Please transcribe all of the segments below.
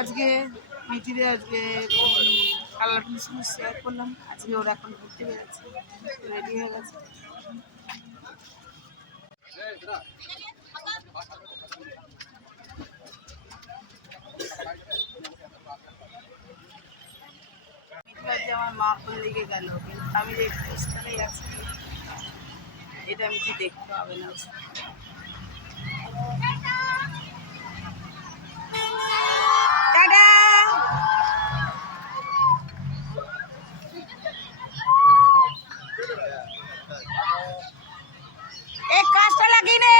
আজকে মিটিতে আজকে colour pencil share করলাম। আজকে ওরা এখন ঘুরতে বেড়াচ্ছে, রেডি হয়ে গেছে। আমার মা কোন দিকে গেল, কিন্তু আমি যে পোস্টারে আছি এটা আমি কি দেখতে হবে না। एक कास्टा लगी ने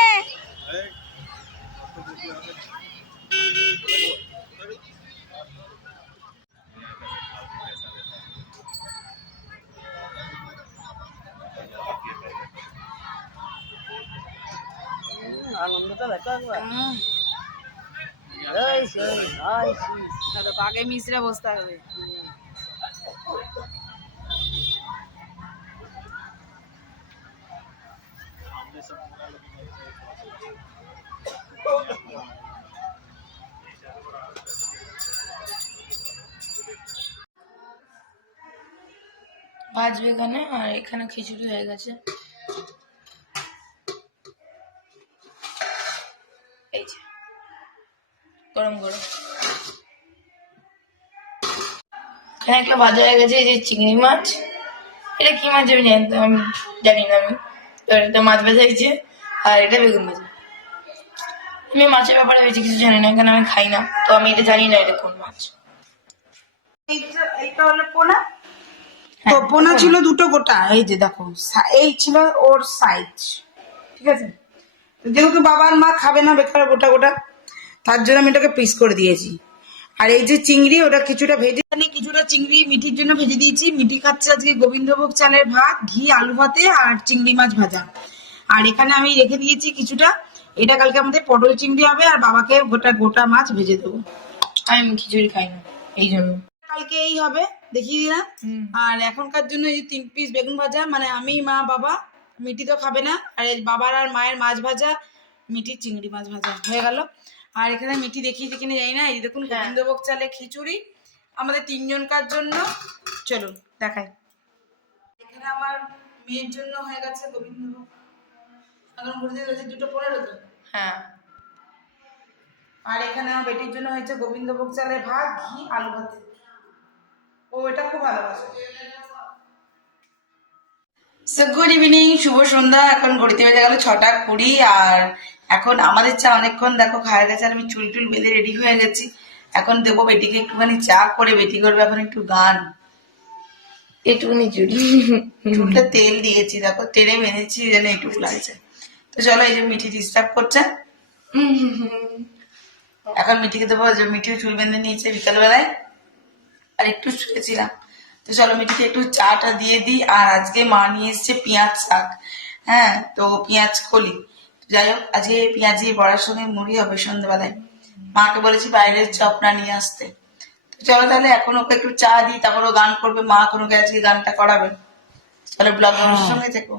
আগে মিশ্রা বসতে হবে। ভাজবে এখানে, আর এখানে খিচুড়ি হয়ে গেছে। এই যে গরম গরম এখানে একটা ভাজা হয়ে গেছে। এই যে চিংড়ি মাছ, এটা কি মাছ আমি জানি না আমি তো এটা মাছ ভাজা হয়েছে। আর এটা বেগুন ভাজা। আমি মাছের ব্যাপারে বেশি কিছু জানি না, এখানে আমি খাই না, তো আমি এটা জানি না এটা কোন মাছ। এইটা হলো পোনা। তো পোনা ছিল দুটো গোটা, এই যে দেখো এই ছিল ওর সাইজ, ঠিক আছে। যেহেতু বাবার মা খাবে না বেকার গোটা গোটা, তার জন্য আমি এটাকে পিস করে দিয়েছি। আর এই যে চিংড়ি, ওটা কিছুটা ভেজে কিছুটা চিংড়ি মিঠির জন্য ভেজে দিয়েছি। মিঠি খাচ্ছে আজকে গোবিন্দভোগ চালের ভাত, ঘি আলু ভাতে আর চিংড়ি মাছ ভাজা। আর এখানে আমি রেখে দিয়েছি কিছুটা, এটা কালকে আমাদের পটল চিংড়ি হবে, আর বাবাকে গোটা গোটা মাছ ভেজে দেবো। আমি খিচুড়ি খাই না এই জন্য, কালকে এই হবে দেখিয়ে দিলাম। আর এখনকার জন্য এই 3 পিস বেগুন ভাজা, মানে আমি মা বাবা, মিঠি তো খাবে না। আর বাবার আর মায়ের মাছ ভাজা, মিঠি চিংড়ি মাছ ভাজা হয়ে গেল। আর এখানে মিঠি দেখিয়েছি কিনা জানি না, এই দেখুন গোবিন্দভোগ চালের খিচুড়ি আমাদের 3 জনকার জন্য। চলুন দেখাই। এখানে আমার মেয়ের জন্য হয়ে গেছে গোবিন্দভোগ, এখন ঘুরতে গেছে 2:15 তো। হ্যাঁ। আর এখানে আমার বেটির জন্য হয়েছে গোবিন্দভোগ চালের ভাত, ঘি আলু ভাতে। ও এটা খুব ভালোবাসে। গুড ইভিনিং, শুভ সন্ধ্যা। এখন ঘড়িতে বেজে গেল 6:20। আর এখন আমাদের চা অনেকক্ষণ দেখো খাওয়া গেছে, আর আমি চুল টুল বেঁধে রেডি হয়ে গেছি। এখন দেবো বেটিকে একটুখানি চা করে, বেটি করবে এখন একটু গান। একটুখানি চুলটা তেল দিয়েছি, দেখো তেলে বেঁধেছি যেন একটু লাগছে। তো চলো, এই যে মিঠি ডিস্টার্ব করছে। এখন মিঠিকে দেবো, যে মিঠিও চুল বেঁধে নিয়েছে বিকালবেলায়, আর একটু শুয়েছিলাম। তো চলো মিঠিকে একটু চাটা দিয়ে দিই। আর আজকে মা নিয়ে এসছে পেঁয়াজ শাক। হ্যাঁ, তো পেঁয়াজ কলি, যাই হোক আজকে পেঁয়াজি বড়ার সঙ্গে মুড়ি হবে সন্ধ্যাবেলায়। মাকে বলেছি বাইরের চপ না নিয়ে আসতে। তো চলো তাহলে এখন ওকে একটু চা দিই, তারপর ও গান করবে। মা কোনো আজকে গানটা করাবে। চলো ব্লগ সঙ্গে থেকো।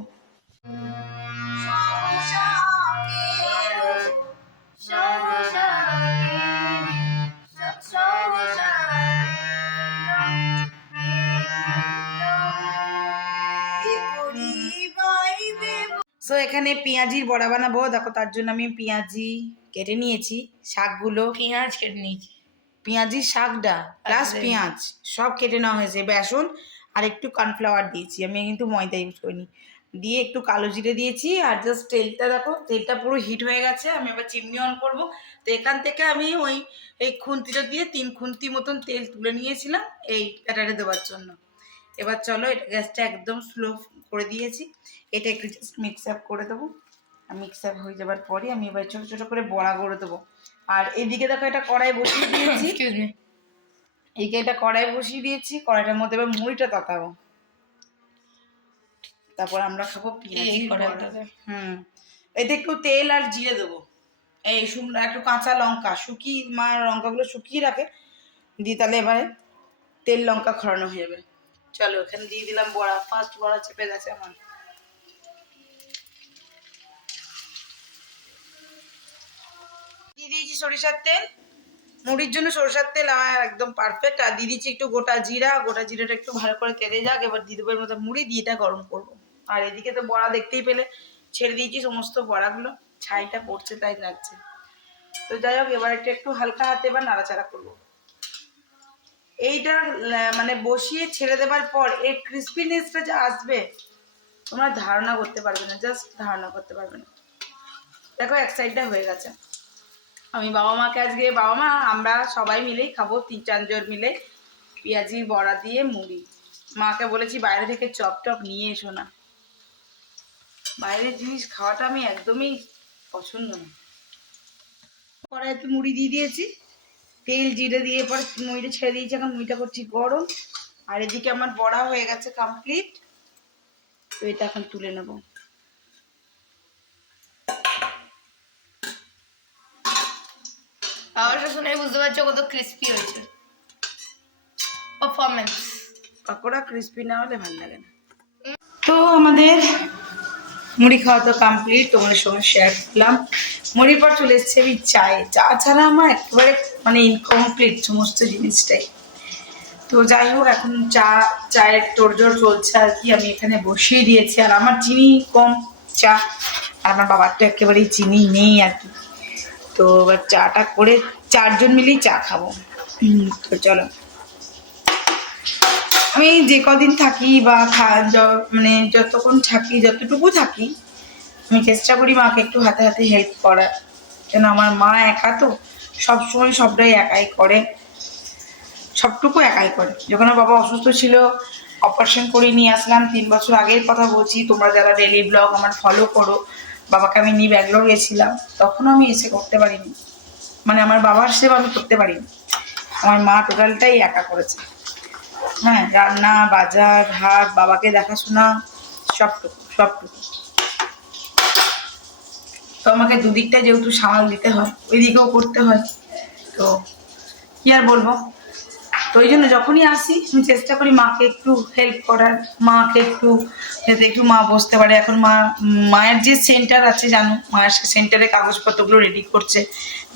সো এখানে পেঁয়াজির বড়া বানাবো, দেখো তার জন্য আমি পেঁয়াজি কেটে নিয়েছি, শাকগুলো পেঁয়াজ কেটে নিয়েছি, পেঁয়াজির শাকটা প্লাস পেঁয়াজ সব কেটে নেওয়া হয়েছে। বেসন আর একটু কর্নফ্লাওয়ার দিয়েছি, আমি কিন্তু ময়দা ইউজ করিনি। দিয়ে একটু কালো জিরে দিয়েছি। আর জাস্ট তেলটা দেখো, তেলটা পুরো হিট হয়ে গেছে। আমি এবার চিমনি অন করবো। তো এখান থেকে আমি এই খুন্তিটা দিয়ে 3 খুন্তি মতন তেল তুলে নিয়েছিলাম এই ব্যাটারে দেওয়ার জন্য। এবার চলো, এটা গ্যাসটা একদম স্লো করে দিয়েছি। এটা একটু জাস্ট মিক্স আপ করে দেবো। মিক্স আপ হয়ে যাবার পরে আমি এবার ছোটো ছোটো করে বড়া করে দেবো। আর এদিকে দেখো এটা কড়াই বসিয়ে দিয়েছি। এইদিকে এটা কড়াই বসিয়ে দিয়েছি। কড়াইটার মধ্যে এবার মুড়িটা তাকাবো। তারপর আমরা খাবো পেঁয়াজি কড়াইটা। এতে একটু তেল আর জিরে দেবো, এই একটু কাঁচা লঙ্কা শুকিয়ে, মা লঙ্কাগুলো শুকিয়ে রাখে, দিয়ে তাহলে এবারে তেল লঙ্কা খড়ানো হয়ে যাবে। চলো এখানে দিয়ে দিলাম বড়া, ফার্স্ট বড়া চেপে গেছে আমার। দিয়ে দিয়েছি সরিষার তেল, মুড়ির জন্য সরষের তেল আমার একদম পারফেক্ট। আর দিয়ে দিচ্ছি একটু গোটা জিরা, গোটা জিরাটা একটু ভালো করে তেলে যাক, এবার দিয়ে দেবো এর মধ্যে মুড়ি, দিয়ে এটা গরম করবো। আর এদিকে তো বড়া দেখতেই পেলে ছেড়ে দিয়েছি সমস্ত বড়াগুলো, ছাইটা পড়ছে তাই লাগছে। তো যাই হোক এবার একটু হালকা হাতে এবার নাড়াচাড়া করবো। এইটা মানে বসিয়ে ছেড়ে দেবার পর এই ক্রিস্পিনেসটা যে আসবে তোমরা ধারণা করতে পারবে না, জাস্ট ধারণা করতে পারবে না। দেখো এক সাইডটা হয়ে গেছে। আমি বাবা মাকে আজকে, বাবা মা আমরা সবাই মিলেই খাবো, 3-4 জন মিলে পেঁয়াজি বড়া দিয়ে মুড়ি। মাকে বলেছি বাইরে থেকে চপ টপ নিয়ে এসো না, বাইরের জিনিস খাওয়াটা আমি একদমই পছন্দ না। কড়াইতে মুড়ি দিয়ে দিয়েছি, তেল জিরে দিয়ে পরে মুড়িটা ছেড়ে দিয়েছি, এখন মুড়িটা করছি গরম। আর এদিকে আমার বড়া হয়ে গেছে কমপ্লিট, তো এটা এখন তুলে নেবো। আওয়াজটা শুনে বুঝতে পারছো কত ক্রিস্পি হয়েছে। পারফরমেন্স। পাকোড়া ক্রিস্পি না হলে ভালো লাগে না। তো আমাদের মুড়ি খাওয়া তো কমপ্লিট, তোমাদের সঙ্গে শেয়ার করলাম। মুড়ির পর চলে এসছে আমি চায়ে, চা ছাড়া আমার একেবারে মানে ইনকমপ্লিট সমস্ত জিনিসটাই। তো যাই হোক এখন চায়ের তোড়জোড় চলছে আর কি, আমি এখানে বসিয়ে দিয়েছি। আর আমার চিনি কম চা, আর আমার বাবার তো একেবারেই চিনি নেই আর কি। তো এবার চাটা করে 4 জন মিলেই চা খাবো। তো চলো, আমি যে কদিন থাকি বা মানে যতক্ষণ থাকি, যতটুকু থাকি, আমি চেষ্টা করি মাকে একটু হাতে হাতে হেল্প করার। কেন আমার মা একা তো, সবসময় সবটাই একাই করে, সবটুকু একাই করে। যখন আমার বাবা অসুস্থ ছিল, অপারেশন করে নিয়ে আসলাম 3 বছর আগের কথা বলছি, তোমরা যারা ডেলি ব্লগ আমার ফলো করো, বাবাকে আমি নিয়ে ব্যাঙ্গালোর গেছিলাম, তখনও আমি এসে করতে পারিনি, মানে আমার বাবার সেবা আমি করতে পারিনি। আমার মা টোটালটাই একা করেছে, হ্যাঁ, রান্না বাজার হাট, বাবাকে দেখাশোনা, সবটুকু। তো আমাকে দুদিকটা যেহেতু সামাল দিতে হয়, ওই দিকেও করতে হয়, তো কি আর বলবো। তো ওই জন্য যখনই আসি আমি চেষ্টা করি মাকে একটু হেল্প করার, মাকে একটু যাতে একটু মা বসতে পারে। এখন মায়ের যে সেন্টার আছে জানো, মায়ের সেন্টারে কাগজপত্রগুলো রেডি করছে,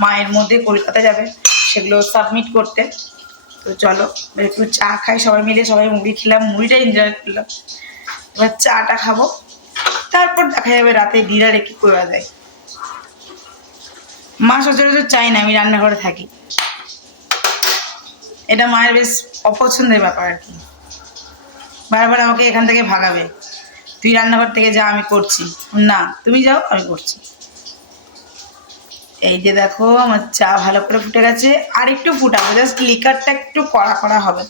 মায়ের মধ্যে কলকাতা যাবে সেগুলো সাবমিট করতে। তো চলো একটু চা খাই সবাই মিলে, সবাই মুড়ি খেলাম, মুড়িটা এনজয় করলাম, এবার চাটা খাবো, তারপর দেখা যাবে রাতে ডিনারে কি করা যায়। মা সচরাচর চাই না আমি রান্নাঘরে থাকি, এটা মায়ের বেশ অপছন্দের ব্যাপার আর কি। বারবার আমাকে এখান থেকে ভাগাবে, তুই রান্নাঘর থেকে যা, আমি করছি না, তুমি যাও আমি করছি। এই যে দেখো আমার চা ভালো করে ফুটে গেছে, আর একটু ফুটাবো, জাস্ট লিকারটা একটু কড়া কড়া হবে।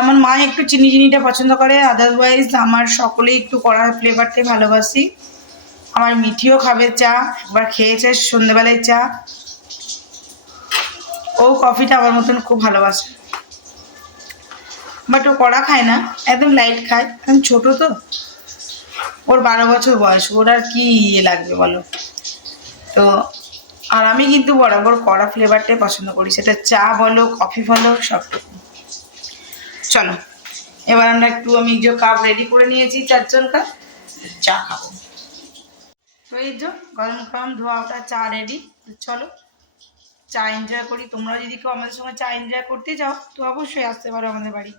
আমার মা একটু চিনিটা পছন্দ করে, আদারওয়াইজ আমার সকলেই একটু কড়া ফ্লেভারটাই ভালোবাসি। আমার মিঠিও খাবে চা, একবার খেয়েছে সন্ধ্যেবেলায় চা, ও কফিটা আমার মতন খুব ভালোবাসে, বাট ও কড়া খায় না, একদম লাইট খায়, একদম ছোট তো, ওর 12 বছর বয়স, ওর আর কি ইয়ে লাগবে বলো। তো আর আমি কিন্তু বরাবর কড়া ফ্লেভারটাই পছন্দ করি, সেটা চা বলো কফি বলো সবটুকু। চলো এবার আমরা একটু, আমি যে কাপ রেডি করে নিয়েছি 4 জন কাপ, চা খাবো। তো এই যে গরম গরম ধোয়া ওটা চা রেডি, চলো চা এনজয় করি। তোমরা যদি কেউ আমাদের সঙ্গে চা এনজয় করতে চাও তো অবশ্যই আসতে পারো আমাদের বাড়ি।